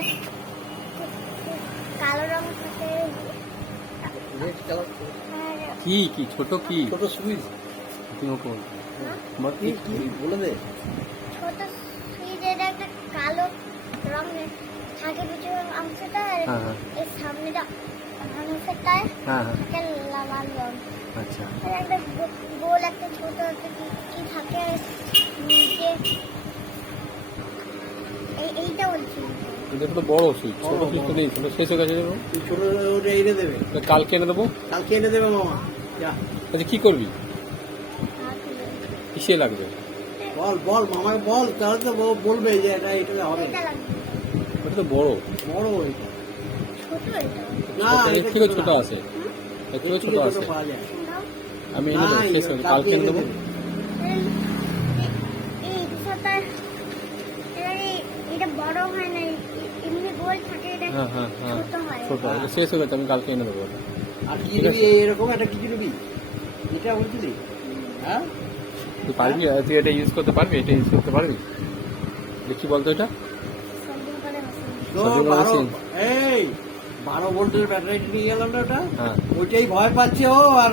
একটা কালো রং থাকে। আর কি কি ছোট কি ছোট সুইচ তুমি ওকে বলছো। বল কি কি বলে দে। ছোট সুইচের একটা কালো রঙের থাকে কিছু অংশটা, আর হ্যাঁ, হ্যাঁ। এই সামনেটা অংশটায় হ্যাঁ হ্যাঁ থাকে লাল রং। আচ্ছা আর একটা গোল একটা ছোট একটা কি থাকে নিচে। এইটা বলছি। এটা তো বড় সুইচ, ছোট সুইচ তো নেই, ছোট শেষ হয়ে গেছে যেন। তুই ছোট ওটা এনে দেবে, কালকে এনে দেবো। কালকে এনে দেবে মামা। যা আচ্ছা কি করবি, কিসে লাগবে? বল বল মামাকে বল, তাহলে তো বলবে যে এটা এটা হবে। এটা লাগবে। ওটা তো বড়। বড় এটা ছোট এটা। না, এর এটা থেকেও ছোট ছোট না। আছে, এর এর থেকেও ছোট থেকে আছে। পাওয়া যায়। দাও। আমি এনে দেবো, শেষ হয়ে গেছে, কালকে এনে দেবো। এই ছোটটা এটা বড় হয় না, এমনি গোল থাকে, এটা হ্যাঁ হ্যাঁ হ্যাঁ ছোট হয়। ছোট, এটা শেষ হয়ে গেছে, আমি কালকে এনে দেবো ওটা। আর কি ঠিক নিবি আছে। এরকম একটা কিছু নিবি, এটা বলছিলি? হ্যাঁ তুই পারবি, তুই এটা ইউজ করতে পারবি, এটা ইউজ করতে পারবি? দেখি বলতো এটা। সন্দেহ করে বসে। তো সজল 12 মেশিন। এই 12 ভোল্টের ব্যাটারি নিয়ে গেলাম না ওটা, হ্যাঁ ওইটাই ভয় পাচ্ছে ও আর